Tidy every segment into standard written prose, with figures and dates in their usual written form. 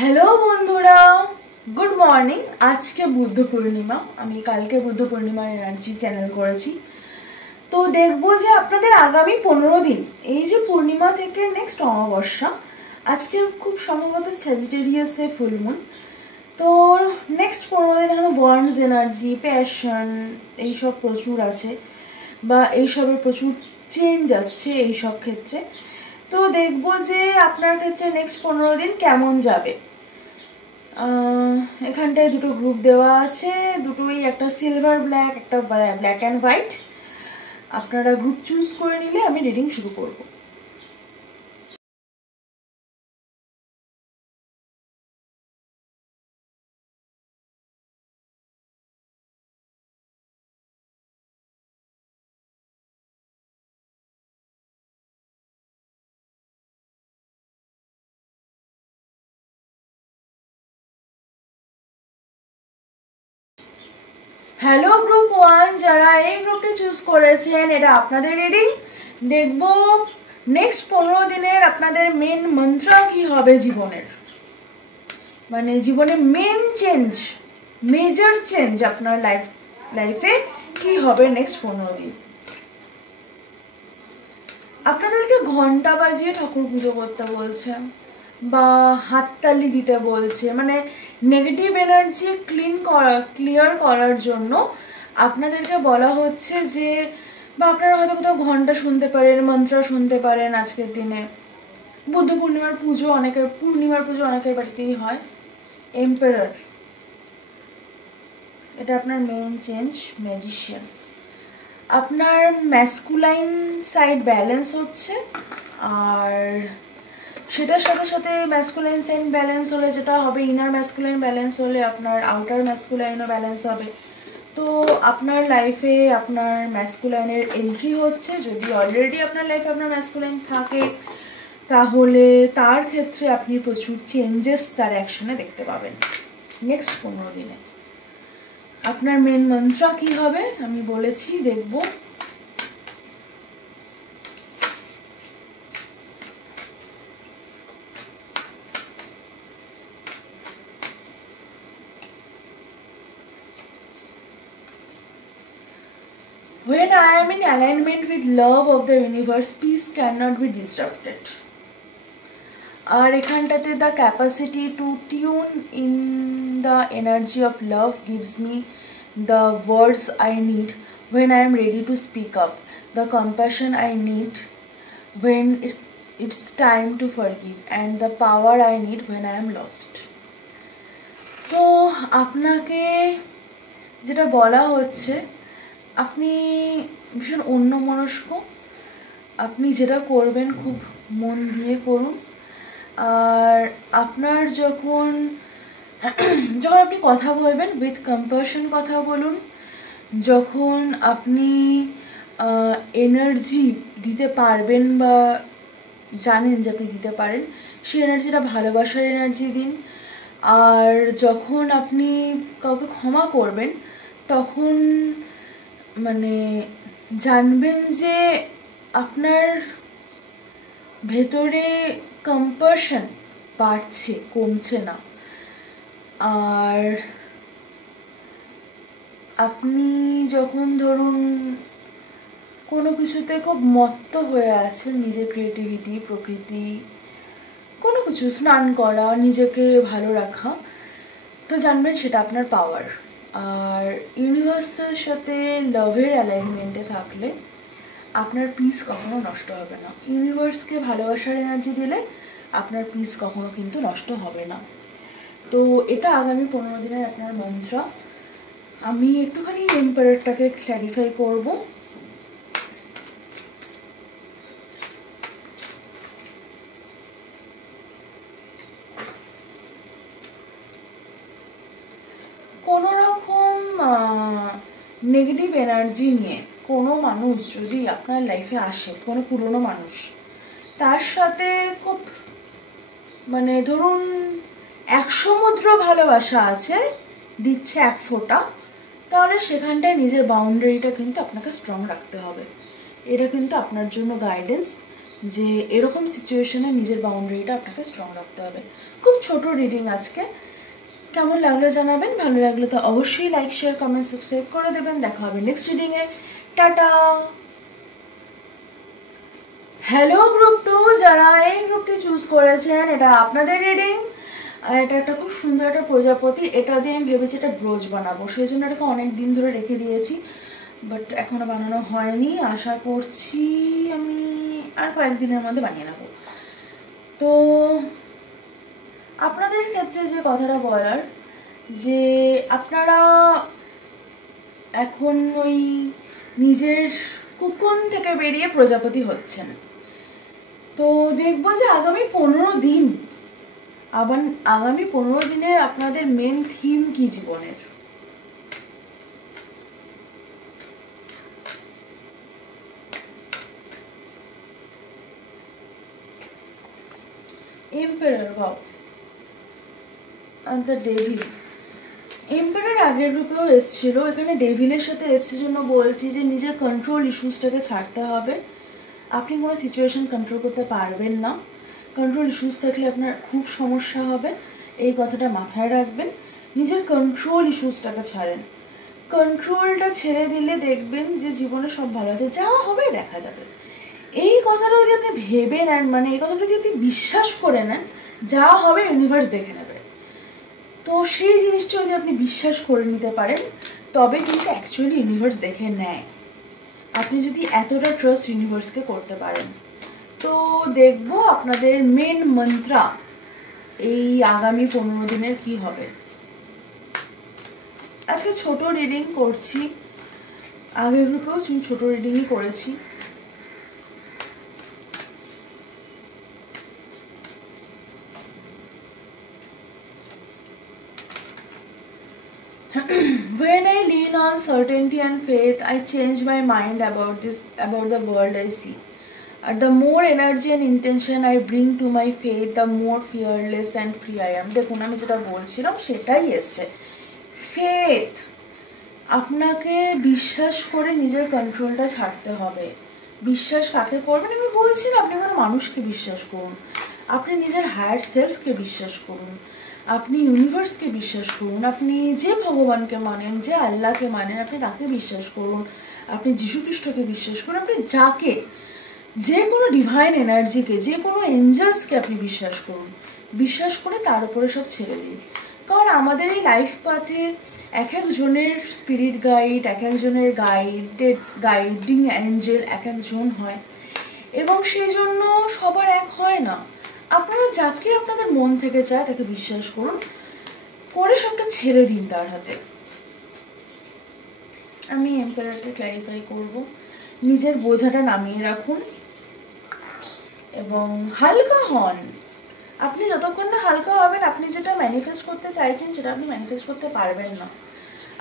Hello বন্ধুরা, good morning. আজকে বুদ্ধ পূর্ণিমা। আমি কালকে বুদ্ধ পূর্ণিমার এনার্জি চ্যানেল করেছি। তো দেখবো যে আপনাদের আগামী 15 দিন, এই যে পূর্ণিমা থেকে নেক্সট অমাবস্যা, আজকে খুব সম্ভবত স্যাজিটেরিয়াসে ফুলমুন। তো নেক্সট 15 দিন এখানে ওয়ার্মস এনার্জি, প্যাশন এইসব প্রচুর আছে, বা এইসবের প্রচুর চেঞ্জ আসছে এইসব ক্ষেত্রে। তো দেখবো যে আপনার ক্ষেত্রে নেক্সট 15 দিন কেমন যাবে। এখানটায় দুটো গ্রুপ দেওয়া আছে, দুটোই একটা সিলভার ব্ল্যাক, একটা ব্ল্যাক অ্যান্ড হোয়াইট। আপনারা গ্রুপ চুজ করে নিলে আমি রিডিং শুরু করব। হ্যালো গ্রুপ 1, যারা এই গ্রুপটি চুজ করেছেন, এটা আপনাদের রিডিং। দেখব নেক্সট 15 দিনের আপনাদের মেন মন্ত্র কি হবে জীবনের, মানে জীবনে মেন চেঞ্জ, মেজর চেঞ্জ আপনার লাইফে কি হবে নেক্সট 15 দিন। আপনাদেরকে ঘন্টা বাজিয়ে ঠাকুর পুজো করতে বলছে, বা হাততালি দিতে বলছে, মানে নেগেটিভ এনার্জি ক্লিয়ার করার জন্য আপনাদেরকে বলা হচ্ছে যে, বা আপনারা হয়তো কোথাও ঘন্টা শুনতে পারেন, মন্ত্র শুনতে পারেন আজকের দিনে। বুদ্ধ পূর্ণিমার পুজো অনেকের বাড়িতেই হয়। এম্পারার, এটা আপনার মেইন চেঞ্জ, ম্যাজিশিয়ান। আপনার ম্যাসকুলাইন সাইড ব্যালেন্স হচ্ছে, আর সেটার সাথে সাথে ম্যাসকুলাইন সাইড ব্যালেন্স হলে যেটা হবে, ইনার ম্যাসকুলাইন ব্যালেন্স হলে আপনার আউটার ম্যাসকুলাইনও ব্যালেন্স হবে। তো আপনার লাইফে আপনার ম্যাসকুলাইনের এন্ট্রি হচ্ছে। যদি অলরেডি আপনার লাইফে আপনার ম্যাসকুলাইন থাকে, তাহলে তার ক্ষেত্রে আপনি প্রচুর চেঞ্জেস তার অ্যাকশনে দেখতে পাবেন নেক্সট 15 দিনে। আপনার মেন মন্ত্র কি হবে আমি বলেছি, দেখব। When I am in alignment with love of the universe, peace cannot be disrupted. আর এখানটাতে the capacity to tune in the energy of love gives me the words I need when I am ready to speak up, the compassion I need when it's time to forgive, and the power I need when I am lost. তো আপনাকে যেটা বলা হচ্ছে, আপনি ভীষণ অন্যমনস্ক। আপনি যেটা করবেন খুব মন দিয়ে করুন। আর আপনার যখন আপনি কথা বলবেন, উইথ কম্পাশন কথা বলুন। যখন আপনি এনার্জি দিতে পারবেন বা জানেন যে আপনি দিতে পারেন, সেই এনার্জিটা ভালোবাসার এনার্জি দিন। আর যখন আপনি কাউকে ক্ষমা করবেন, তখন মানে জানবেন যে আপনার ভেতরে কম্পাশন বাড়ছে, কমছে না। আর আপনি যখন ধরুন কোনো কিছুতে খুব মত্ত হয়ে আছেন, নিজের ক্রিয়েটিভিটি, প্রকৃতি, কোনো কিছু, স্নান করা, নিজেকে ভালো রাখা, তো জানবেন সেটা আপনার পাওয়ার। আর ইউনিভার্সের সাথে লাভের অ্যালাইনমেন্টে থাকলে আপনার পিস কখনো নষ্ট হবে না। ইউনিভার্সকে ভালোবাসার এনার্জি দিলে আপনার পিস কখনো কিন্তু নষ্ট হবে না। তো এটা আগামী 15 দিনের আপনার মন্ত্র। আমি একটুখানি এম্পায়ারটাকে ক্ল্যারিফাই করব। কোনো রকম নেগেটিভ এনার্জি নিয়ে কোনো মানুষ যদি আপনার লাইফে আসে, কোনো পুরনো মানুষ, তার সাথে খুব মানে ধরুন 1 সমুদ্র ভালোবাসা আছে, দিচ্ছে 1 ফোঁটা, তাহলে সেখানটায় নিজের বাউন্ডারিটা কিন্তু আপনাকে স্ট্রং রাখতে হবে। এটা কিন্তু আপনার জন্য গাইডেন্স, যে এরকম সিচুয়েশনে নিজের বাউন্ডারিটা আপনাকে স্ট্রং রাখতে হবে। খুব ছোট রিডিং আজকে। কেমন লাগলো জানাবেন, ভালো লাগলে তো অবশ্যই লাইক শেয়ার কমেন্ট সাবস্ক্রাইব করে দেবেন। দেখা হবে নেক্সট রিডিংয়ে। টাটা। হ্যালো গ্রুপ 2, যারা এই গ্রুপটি চুজ করেছেন, এটা আপনাদের রিডিং। আর এটা একটা খুব সুন্দর একটা প্রজাপতি, এটা দিয়ে আমি ভেবেছি এটা ব্রোচ বানাবো, সেই জন্য এটাকে অনেক দিন ধরে রেখে দিয়েছি, বাট এখনো বানানো হয়নি। আশা করছি আমি আর কয়েকদিনের মধ্যে বানিয়ে নেব। তো আপনাদের ক্ষেত্রে যে কথাটা বলার, যে আপনারা এখন ওই নিজের কুকন থেকে বেরিয়ে প্রজাপতি হচ্ছেন। তো দেখবো যে আগামী 15 দিন, আগামী 15 দিনের আপনাদের মেন থিম কি জীবনের। এম্পারার, বাও, আর দ্য ডেভিল। এম্পারার আগের রূপেও এসেছিল, এখানে ডেভিলের সাথে এসছে জন্য বলছি যে নিজের কন্ট্রোল ইস্যুসটাকে ছাড়তে হবে। আপনি কোনো সিচুয়েশন কন্ট্রোল করতে পারবেন না, কন্ট্রোল ইস্যুস থাকলে আপনার খুব সমস্যা হবে, এই কথাটা মাথায় রাখবেন। নিজের কন্ট্রোল ইস্যুসটাকে ছাড়েন, কন্ট্রোলটা ছেড়ে দিলে দেখবেন যে জীবনে সব ভালো আছে, যা হবে দেখা যাবে। এই কথাটা যদি আপনি ভেবে নেন, মানে এই কথাটা যদি আপনি বিশ্বাস করে নেন, যা হবে ইউনিভার্স দেখে নেবে। তো সেই জিনিসটা যদি আপনি বিশ্বাস করে নিতে পারেন, তবে কিন্তু অ্যাকচুয়ালি ইউনিভার্স দেখে নেয়, আপনি যদি এতটা ট্রাস্ট ইউনিভার্সকে করতে পারেন। তো দেখবো আপনাদের মেন মন্ত্রা এই আগামী 15 দিনের কি হবে। আজকে ছোট রিডিং করছি, আগের গ্রুপেও ছোট রিডিংই করেছি। When I lean on certainty and faith, I change my mind about the world I see. The more energy and intention I bring to my faith, the more fearless and free I am. দেখুন আমি যেটা বলছিলাম সেটাই এসছে। Faith, আপনাকে বিশ্বাস করে নিজের কন্ট্রোলটা ছাড়তে হবে। বিশ্বাস কাকে করবেন আমি বলছি না, আপনি কোনো মানুষকে বিশ্বাস করুন, আপনি নিজের হায়ার সেলফকে বিশ্বাস করুন, আপনি ইউনিভার্সকে বিশ্বাস করুন, আপনি যে ভগবানকে মানেন, যে আল্লাহকে মানেন, আপনি তাকে বিশ্বাস করুন, আপনি যীশু খ্রিস্টকে বিশ্বাস করুন, আপনি যাকে, যে কোনো ডিভাইন এনার্জিকে, যে কোনো এঞ্জেলসকে আপনি বিশ্বাস করুন, বিশ্বাস করে তার উপরে সব ছেড়ে দিন। কারণ আমাদের এই লাইফ পাথে এক একজনের স্পিরিট গাইড, এক একজনের গাইডিং অ্যাঞ্জেল এক একজন হয়, এবং সেই জন্য সবার এক হয় না। আপনারা যাকে আপনাদের মন থেকে চায় তাকে বিশ্বাস করুন, করে সবটা ছেড়ে দিন তার হাতে। আমি এম্পারারকে ক্ল্যারিফাই করব, নিজের বোঝাটা নামিয়ে রাখুন এবং হালকা হন। আপনি যতক্ষণ না হালকা হবেন, আপনি যেটা ম্যানিফেস্ট করতে চাইছেন সেটা আপনি ম্যানিফেস্ট করতে পারবেন না।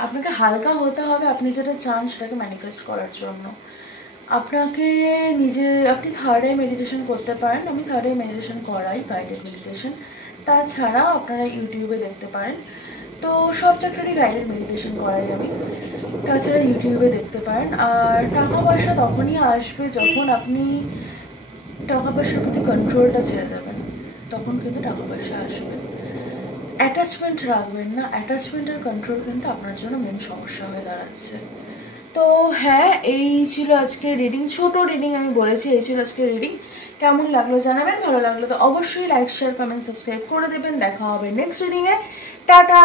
আপনাকে হালকা হতে হবে আপনি যেটা চান সেটাকে ম্যানিফেস্ট করার জন্য। আপনাকে আপনি থার্ড আই মেডিটেশন করতে পারেন, আমি থার্ড আই মেডিটেশন করাই, গাইডেড মেডিটেশন। তাছাড়াও আপনারা ইউটিউবে দেখতে পারেন, তো সব চ্যাপ্টারই গাইডেড মেডিটেশন করাই আমি, তাছাড়া ইউটিউবে দেখতে পারেন। আর টাকা পয়সা তখনই আসবে যখন আপনি টাকা পয়সার প্রতি কন্ট্রোলটা ছেড়ে দেবেন, তখন কিন্তু টাকা পয়সা আসবে। অ্যাটাচমেন্ট রাখবেন না, অ্যাটাচমেন্ট আর কন্ট্রোল কিন্তু আপনার জন্য মেন সমস্যা হয়ে দাঁড়াচ্ছে। তো হ্যাঁ, এই ছিল আজকে রিডিং, ছোট রিডিং আমি বলেছি, এই ছিল আজকে রিডিং। কেমন লাগলো জানাবেন, ভালো লাগলো তো অবশ্যই লাইক শেয়ার কমেন্ট সাবস্ক্রাইব করে দেবেন। দেখা হবে নেক্সট রিডিংয়ে। টাটা।